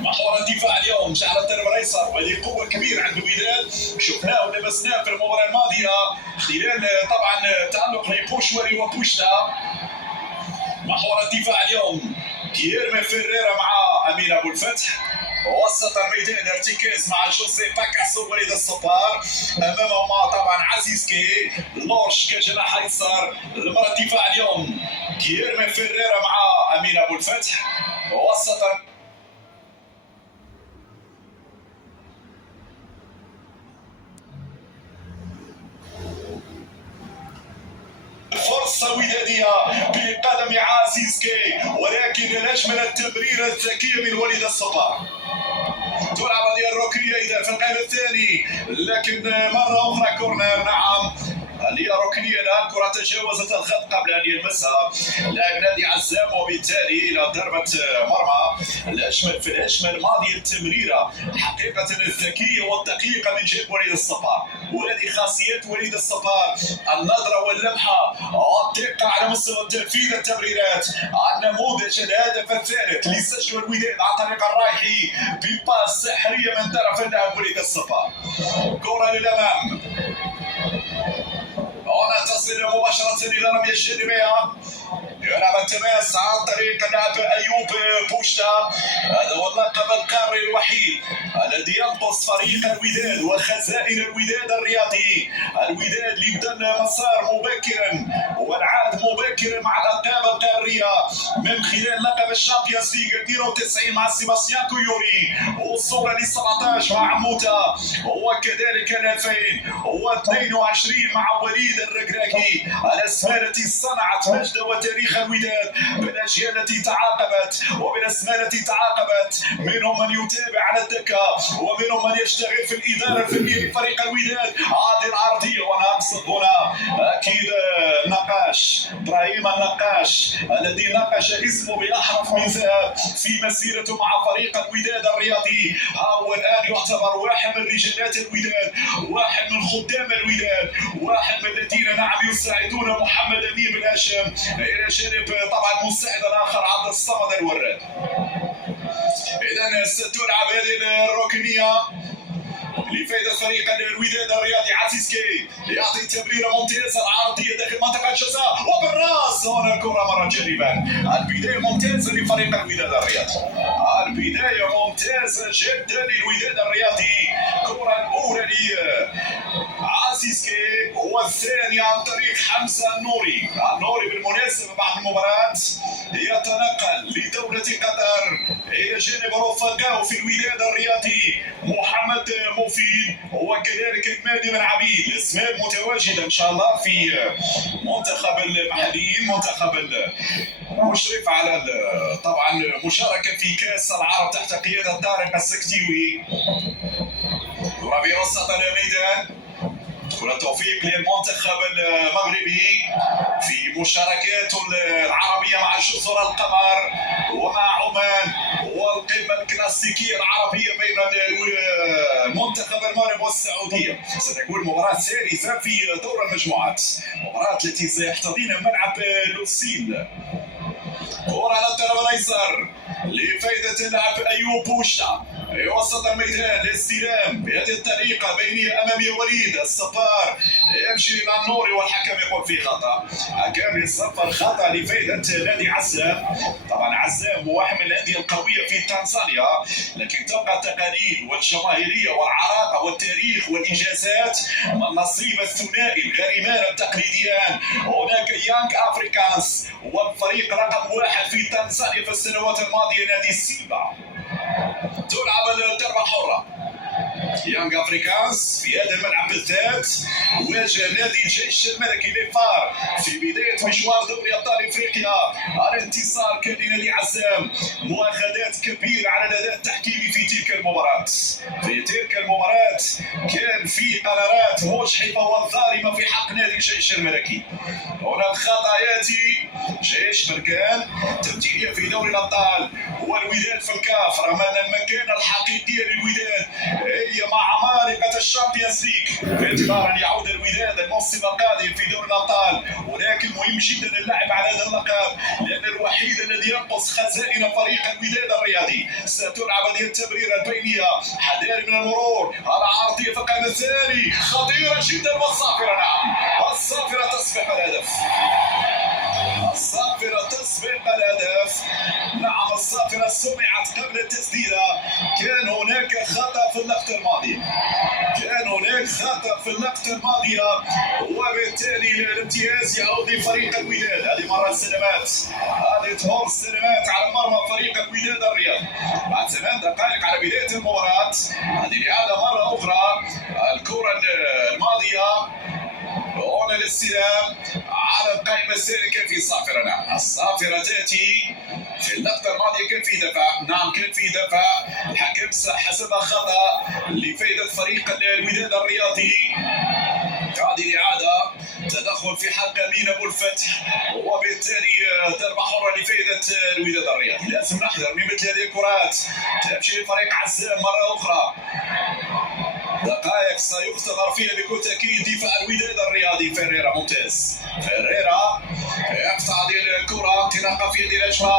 محور الدفاع اليوم جعل الطرف الايسر وهذه قوه كبيره عند الوداد، شفناه ولمسناه في المباراه الماضيه خلال طبعا تالق لبوشوري وبوشتا. محور الدفاع اليوم كيرمي فيريرا مع امين ابو الفتح، وسط الميدان ارتكاز مع جوزي باكاسو وليد الصبار، امامهما طبعا عزيزكي لورش كجناح ايسر. المرة الدفاع اليوم كيرمي فيريرا مع امين ابو الفتح، وسط فرصة ودادية بقدم عزيزكي، ولكن الأجمل التمريرة الذكية من وليد الصبار. تلعب هذه الركنية إذا في القائم الثاني، لكن مرة أخرى كورنر. نعم هي ركنية الآن، كرة تجاوزت الخط قبل أن يلمسها لاعب نادي عزام، وبالتالي إلى ضربة مرمى. الأجمل في الأجمل ماضي التمريرة حقيقة الذكية والدقيقة من جانب وليد الصبار، وهذه خاصيات وليد الصبار، النظرة واللمحة والدقة على مستوى تنفيذ التمريرات. النموذج الهدف الثالث لسجل الوداد عن طريق الرايحي بباس سحرية من طرف اللاعب وليد الصبار. كرة للأمام، هنا تصل مباشرة إلى رمية الجانبية، يلعب التماس عن طريق اللاعب أيوب بوشتا. هذا هو اللقب القاري الوحيد الذي ينقص فريق الوداد وخزائن الوداد الرياضي. الوداد اللي بدا المسار مبكرا والعاد مبكرا مع الألقاب القارية من خلال لقب الشامبيونز ليج 92 مع سيباستيان كويوري، وصولا ل 17 مع موتا، وكذلك 2022 مع وليد الركراكي. الأسماء التي صنعت مجد وتاريخ الوداد بالاجيال التي تعاقبت وبالاسماء التي تعاقبت، منهم من يتابع على الدكه ومنهم من يشتغل في الاداره الفنيه لفريق الوداد. هذه العرضيه وانا اقصد هنا اكيد النقاش ابراهيم النقاش الذي نقش اسمه باحرف من ذهب في مسيرته مع فريق الوداد الرياضي. هو الان يعتبر واحد من رجالات الوداد، واحد من خدام الوداد، واحد من الذين نعم يساعدون محمد امين بن هاشم، الى جانب طبعا مساعد اخر عبد الصمد الوراد. اذا ستلعب هذه الركنيه لفائدة فريق الوداد الرياضي. عزيزكي يعطي تمريرة ممتازة العرضية داخل منطقة الجزاء وبالراس، هنا الكرة مرة جانبا. البداية ممتازة لفريق الوداد الرياضي، البداية ممتازة جدا للوداد الرياضي. الكرة الأولى لعزيزكي والثانية عن طريق حمزة النوري. النوري بالمناسبة بعد المباراة يتنقل لدولة قطر إلى جانب رفقائه في الوداد الرياضي محمد مفيد وكذلك المهدي بن عبيد. الاسماء متواجده ان شاء الله في منتخب المحليين، منتخب المشرف على طبعا مشاركه في كاس العرب تحت قياده طارق السكتيوي. كره في وسط الميدان، كل التوفيق للمنتخب المغربي في مشاركاته العربيه مع جزر القمر ومع عمان، والقمه الكلاسيكيه العربيه بين منتخب المغرب والسعوديه. ستكون مباراه ثالثه في دور المجموعات، مباراه التي سيحتضنها ملعب لوسيل. كره على الطرف الايسر لفائده اللاعب ايوب بوشتا، وسط الميدان للاستلام بهذه الطريقه بينيه اماميه وليد الصبار يمشي الى النوري والحكم يقول في خطا. حكم يصفر خطا لفائده نادي عزام. طبعا عزام هو واحد من الانديه القويه في تنزانيا، لكن تبقى التقاليد والجماهيريه والعراقه والتاريخ والانجازات من نصيب الثنائي الغريمان التقليديان. هناك يانج افريكانز والفريق رقم 1 في تنزانيا في السنوات الماضيه نادي سيلفا. تلعب الضربة الحرة، يانج افريكانز في هذا الملعب بالذات واجه نادي الجيش الملكي لفار في بداية مشوار دوري ابطال افريقيا. الانتصار كان لنادي عزام، مؤاخذات كبيرة على الاداء التحكيمي في تلك المباراة. في تلك المباراة كان في قرارات مجحفة وظالمة في حق نادي الجيش الملكي. هنا الخطأ ياتي جيش بركان، تبديلية في دوري الابطال والوداد في الكاف، رغم ان المكانة الحقيقية للوداد هي مع عمالقة الشامبيونز ليج، باعتبار ان يعود الوداد الموسم القادم في دوري الابطال، ولكن مهم جدا اللعب على هذا اللقب لان الوحيد الذي ينقص خزائن فريق الوداد الرياضي. ستلعب هذه التمريره البينيه، حذاري من المرور على عرضيه فقط الثاني خطيره جدا، والصافره نعم الصافره تسبق الهدف، الصافرة تسبق الهدف. نعم الصافرة سمعت قبل التسديدة. كان هناك خطأ في اللقطة الماضية، كان هناك خطأ في اللقطة الماضية، وبالتالي الامتياز يعود لفريق الوداد. هذه مرة السلامات، هذه تمر السلامات على مرمى فريق الوداد الرياضي بعد 8 دقائق على بداية المباراة. هذه الإعادة مرة أخرى، الكرة الماضية هنا الاستلام على القائمة الثانية. كان في صافرة، نعم الصافرة تأتي. في اللقطة الماضية كان في دفع، نعم كان في دفع، الحكم حسب خطأ لفائدة فريق الوداد الرياضي. هذه الإعادة تدخل في حق أمين أبو الفتح، وبالتالي ضربة حرة لفائدة الوداد الرياضي. لازم نحذر من مثل هذه الكرات تمشي لفريق عزام مرة أخرى. دقائق سيختبر فيها بكل تأكيد دفاع الوداد الرياضي. فيريرا ممتاز، فيريرا يقطع هذه الكرة انطلاقا في هذه الهجمة،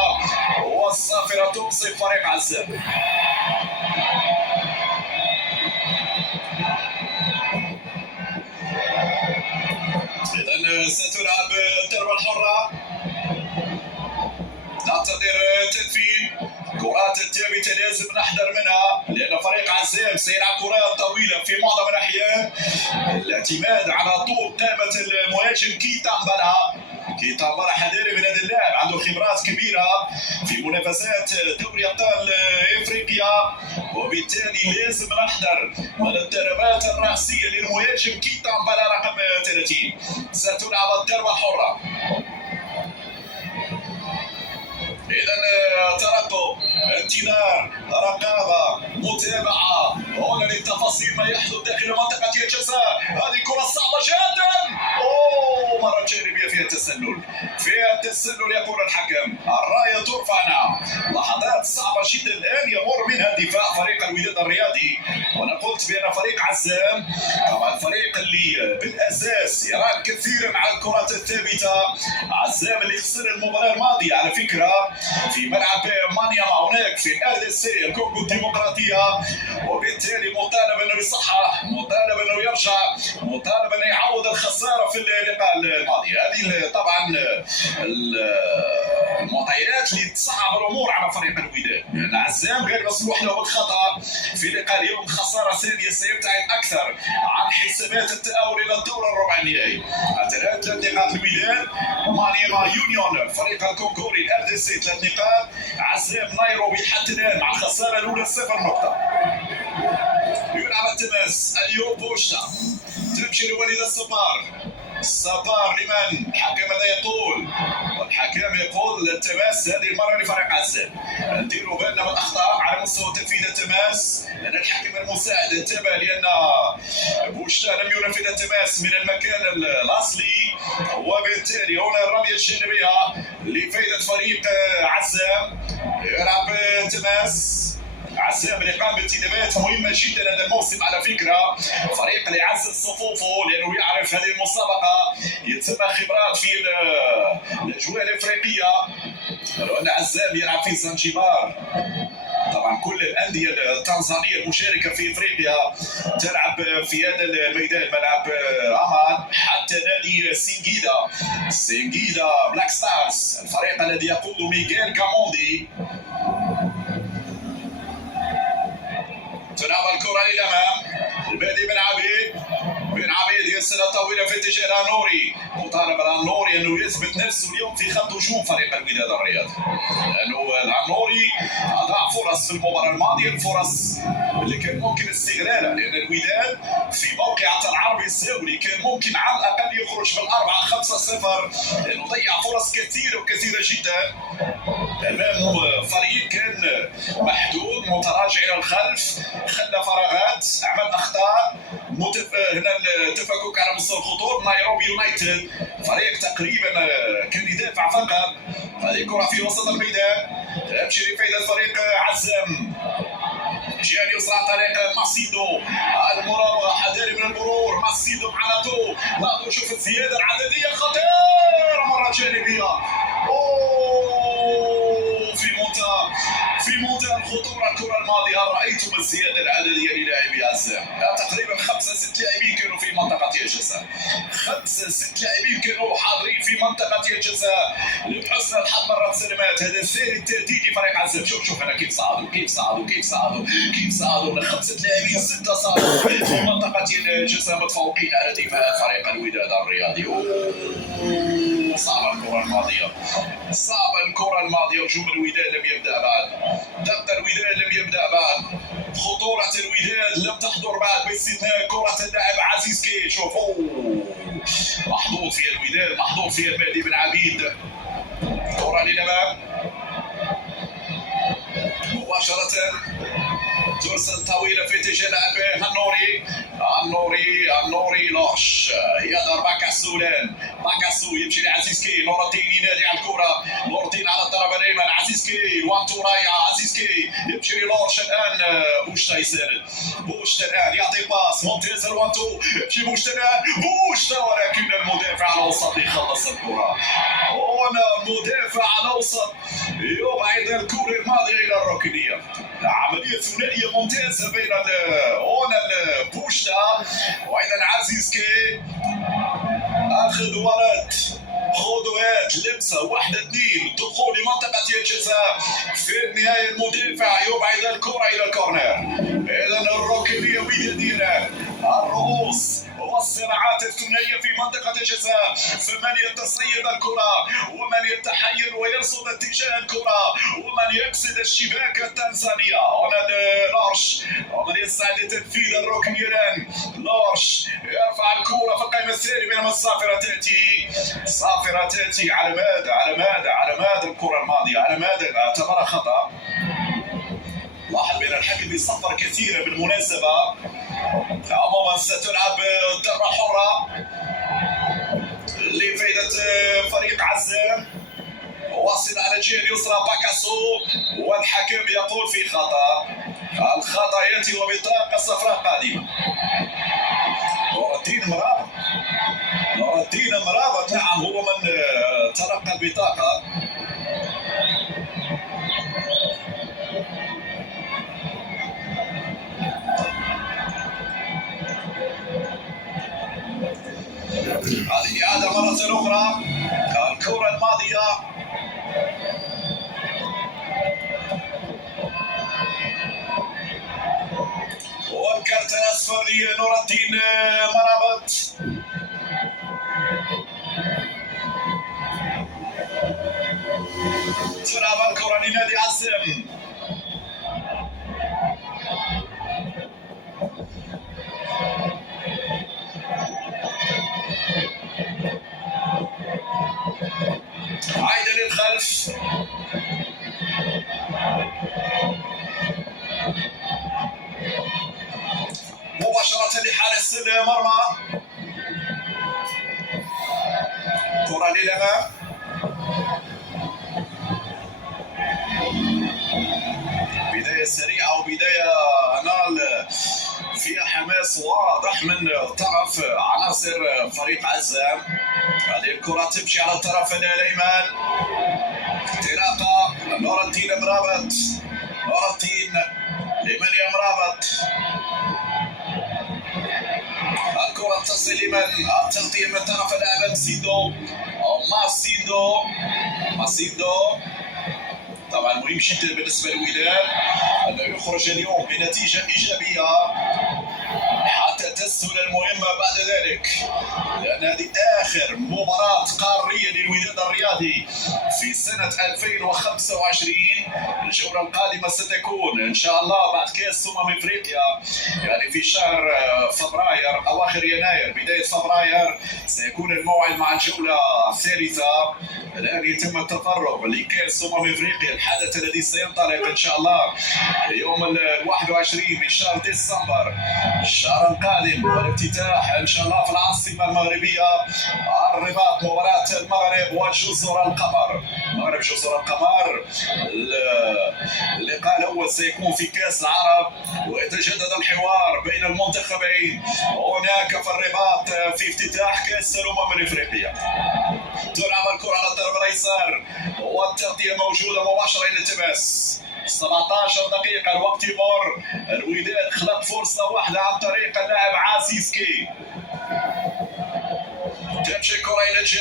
والصافرة تنصف فريق عزام. إذن ستلعب الضربة الحرة، ننتظر تدفين كرات الثابتة لازم نحذر منها لأن فريق عزام سيلعب كرات طويلة في معظم الأحيان. الاعتماد على طول قامة المهاجم كيتامبالا حذاري من هذا اللاعب، عنده خبرات كبيرة في منافسات دوري أبطال إفريقيا، وبالتالي لازم نحذر من الضربات الرأسية للمهاجم كيتامبالا رقم 30. ستلعب الضربة الحرة. إذا ترقب، انتظار، رقابة، متابعة هنا للتفاصيل ما يحدث داخل منطقة الجزاء. هذه كرة صعبة جدا، مرة جانبية فيها التسلل، يقول الحكم. الراية ترفع، نعم لحظات صعبة جدا الآن يمر منها دفاع فريق الوداد الرياضي. وأنا قلت بأن فريق عزام طبعا الفريق اللي بالأساس يرى كثيرا على الكرات الثابتة. عزام اللي خسر المباراة الماضية على فكرة في ملعب مانياما هناك في RDC الكونغو الديمقراطية، وبالتالي مطالب انه يصحح، مطالب انه يرجع، مطالب انه يعوض الخساره في اللقاء الماضي. هذه طبعا المعطيات اللي تصعب الامور على فريق الوداد، لان عزام غير مسموح له بالخطا في لقاء اليوم. خساره ثانيه سيبتعد اكثر عن حسابات التاهل الى الدور الربع النهائي. الثلاث نقاط الوداد، مانياما يونيون فريق الكونغوري RDC 3 نقاط، عزام نيروبي حتى الان مع الخساره الاولى 0 نقطه. يلعب التماس اليوم بوشتا، تمشي لوليد الصبار لمن؟ الحكم ماذا يقول؟ والحكم يقول التماس هذه المره لفريق عزام. نديروا بالنا من الاخطاء على مستوى تنفيذ التماس، لان الحكم المساعد انتبه لان بوشتا لم ينفذ التماس من المكان الاصلي، وبالتالي هنا الرميه الجانبيه لفائده فريق عزام. يلعب تماس. عزام اللي قام بانتدابات مهمه جدا هذا الموسم على فكره، فريق اللي يعزز صفوفه لانه يعرف هذه المسابقه يتسمى خبرات في الاجواء الافريقيه، لان عزام يلعب في زنجبار. طبعا كل الانديه التنزانيه المشاركه في افريقيا تلعب في هذا الميدان، ملعب امان، حتى نادي سينجيدا بلاك ستارز الفريق الذي يقوده ميغيل كاموندي. تلعب الكرة للأمام، البادي بن عبيد يرسل طويلة في اتجاه النوري، مطالب النوري أنه يثبت نفسه اليوم في خط هجوم فريق الوداد الرياضي، لأنه النوري أضاع فرص في المباراة الماضية، الفرص اللي كان ممكن استغلالها، لأن الوداد في موقعة العربي الزاولي كان ممكن على الأقل يخرج بال4-5-0، لأنه ضيع فرص كثيرة جدا أمام فريق كان محدود متراجع إلى الخلف، خلى فراغات، عمل أخطاء. هنا التفكك على مستوى الخطوط. نيروبي يونايتد فريق تقريبا كان يدافع فقط. هذه كرة في وسط الميدان تمشي لفائدة فريق عزام. جهة اليسرى عن طريق ماسيدو، المراوغة حذاري من المرور. ماسيدو مع ناتو شوف الزيادة العددية خطيرة مرة جانبية. أوه في منتهى الخطورة الكرة الماضية. رأيتم الزيادة العددية للاعبي عزام، تقريبا 5-6 لاعبين كانوا في منطقة الجزاء، 5-6 لاعبين كانوا حاضرين في منطقة الجزاء. لحسن الحظ مرة سلامات، هذا الثاني التهديد لفريق عزام. شوف انا كيف صعدوا 5 لاعبين 6 صاروا في منطقة الجزاء متفوقين على دفاع فريق الوداد الرياضي. صعبة الكرة الماضية. هجوم الوداد لم يبدأ بعد، ضغط الوداد لم يبدأ بعد، خطورة الوداد لم تحضر بعد باستثناء كرة اللاعب عزيز كي. شوف محظوظ في الوداد، محظوظ في المهدي بن عبيد. كرة للأمام مباشرة، ترسل طويلة في اتجاه لاعبه النوري لوش يظهر باكاسو يمشي لعزيز كي. نور الدين ينادي على الكرة، نور الدين على الطرف الأيمن، عزيز كي وانتو رايع، عزيز كي يمشي للوش الآن. بوشتا يسال، بوشتا الآن يعطي باس ممتاز وانتو، يمشي بوشتا الآن، ولكن المدافع الأوسط يخلص الكرة. هنا المدافع الأوسط يبعد الكرة الماضية إلى الركنية. عملية ثنائية ممتازة بين هنا بوشتا وأيضا عزيز كي. أخذ ورد، خطوات، لمسة 1-2، دخول لمنطقة الجزاء. في النهاية المدافع يبعد الكرة إلى الكورنر. إذا الركنية ودينا الرؤوس والصراعات الثنائية في منطقة الجزاء. فمن يتصيد الكرة ومن يتحين ويرصد اتجاه الكرة ومن يقصد الشباك التنزانية. هنا لورش ومن يسعى لتنفيذ الركنية الآن. لورش يرفع الكرة في القائمة الثانية بينما الصافرة تأتي على ماذا الكرة الماضية، على ماذا اعتبرها خطأ. لاحظ بأن الحكم بيصفر كثيرا بالمناسبة. عموما ستلعب ضربة حرة لفائدة فريق عزام. واصل على الجهة اليسرى باكاسو والحكم يقول في خطأ. الخطأ يأتي وبطاقة صفراء قادمة. نور الدين مرابط نعم هو من تلقى البطاقة. هذه إعادة مرة أخرى. الكرة الماضية والكرت الأصفر لنور الدين مرابط. تلعب الكرة لنادي عزام. عايدة للخلف، مباشرة لحارس المرمى. كرة للأمام، بداية سريعة وبداية نال فيها حماس واضح من طرف عناصر فريق عزام. هذه الكرة تمشي على الطرف الأيمن، انطلاقة نور الدين مرابط، نور الدين لمن مرابط. الكرة تصل لمن؟ التغطية من طرف اللاعب ماسيندو. طبعا مهم جدا بالنسبة للوداد أنه يخرج اليوم بنتيجة إيجابية حتى تسهل المهمة بعد ذلك، لأن هذه آخر مباراة قارية للوداد الرياضي في سنة 2025. الجولة القادمة ستكون إن شاء الله بعد كأس أفريقيا، يعني في شهر فبراير أواخر يناير بداية فبراير سيكون الموعد مع الجولة الثالثة. الآن يتم التفرغ لكأس أفريقيا، الحدث الذي سينطلق إن شاء الله يوم 21 من شهر ديسمبر الشهر القادم والافتتاح ان شاء الله في العاصمه المغربيه. الرباط مباراه المغرب وجزر القمر. المغرب جزر القمر. اللقاء الاول سيكون في كاس العرب ويتجدد الحوار بين المنتخبين هناك في الرباط في افتتاح كاس الافريقيه. تلعب الكره على الطرف الايسر والتغطيه موجوده مباشره الى التماس. 17 دقيقة الوقت يمر. الوداد خلق فرصة واحدة عن طريق اللاعب عزيزكي. تمشي الكرة إلى الجانب